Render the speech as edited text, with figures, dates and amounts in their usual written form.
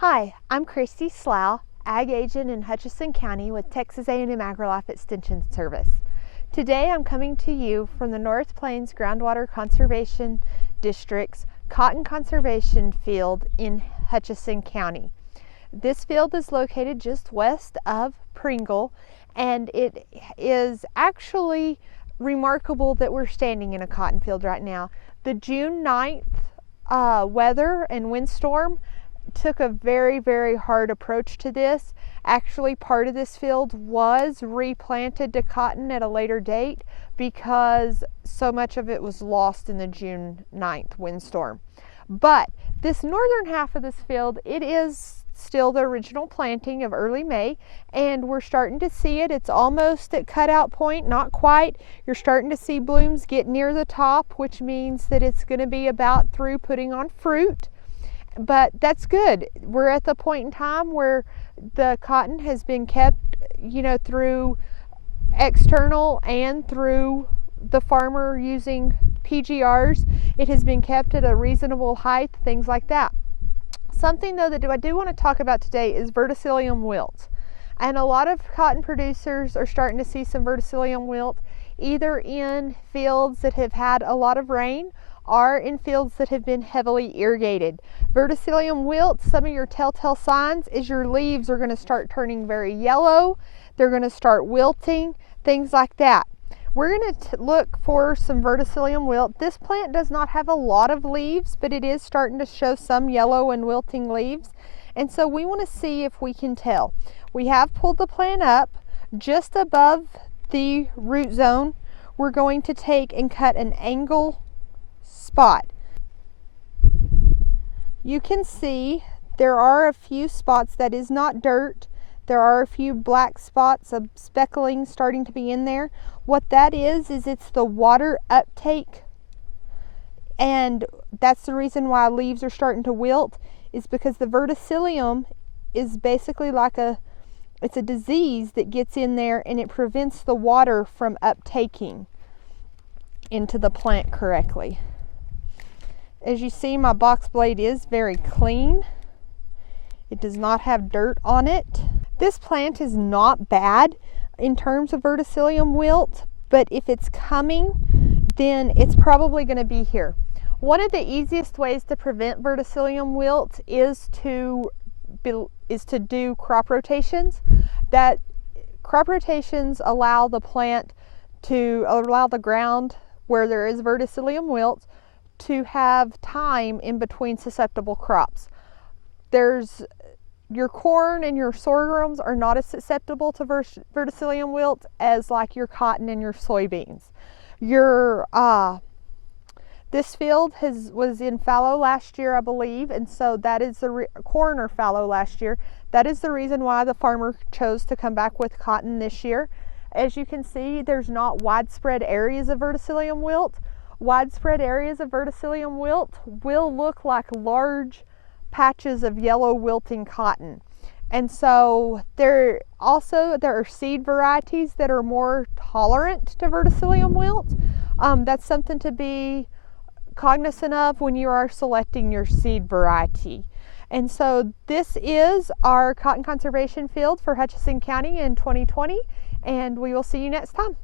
Hi, I'm Kristy Slough, Ag Agent in Hutchinson County with Texas A&M AgriLife Extension Service. Today I'm coming to you from the North Plains Groundwater Conservation District's Cotton Conservation Field in Hutchinson County. This field is located just west of Pringle, and it is actually remarkable that we're standing in a cotton field right now. The June 9th weather and windstorm took a very hard approach to this. Actually, part of this field was replanted to cotton at a later date because so much of it was lost in the June 9th windstorm. But this northern half of this field, it is still the original planting of early May, and we're starting to see it. It's almost at cutout point, not quite. You're starting to see blooms get near the top, which means that it's going to be about through putting on fruit. But that's good. We're at the point in time where the cotton has been kept, through external and through the farmer using PGRs. It has been kept at a reasonable height, things like that. Something though that I do want to talk about today is verticillium wilt. And a lot of cotton producers are starting to see some verticillium wilt either in fields that have had a lot of rain or in fields that have been heavily irrigated. Verticillium wilt, some of your telltale signs is your leaves are going to start turning very yellow, they're going to start wilting, things like that. We're going to look for some verticillium wilt. This plant does not have a lot of leaves, but it is starting to show some yellow and wilting leaves. And so we want to see if we can tell. We have pulled the plant up just above the root zone. We're going to take and cut an angle spot. You can see there are a few spots that is not dirt. There are a few black spots of speckling starting to be in there. What that is it's the water uptake, and that's the reason why leaves are starting to wilt, is because the verticillium is basically it's a disease that gets in there and it prevents the water from uptaking into the plant correctly. As you see, my box blade is very clean. It does not have dirt on it. This plant is not bad in terms of verticillium wilt, but if it's coming, then it's probably going to be here. One of the easiest ways to prevent verticillium wilt is to do crop rotations. That crop rotations allow the ground where there is verticillium wilt to have time in between susceptible crops. Your corn and your sorghums are not as susceptible to verticillium wilt as like your cotton and your soybeans. This field was in fallow last year, I believe, and so that is corn or fallow last year. That is the reason why the farmer chose to come back with cotton this year. As you can see, there's not widespread areas of verticillium wilt. Widespread areas of verticillium wilt will look like large patches of yellow wilting cotton. And so there are seed varieties that are more tolerant to verticillium wilt. That's something to be cognizant of when you are selecting your seed variety. And so this is our cotton conservation field for Hutchinson County in 2020, and we will see you next time.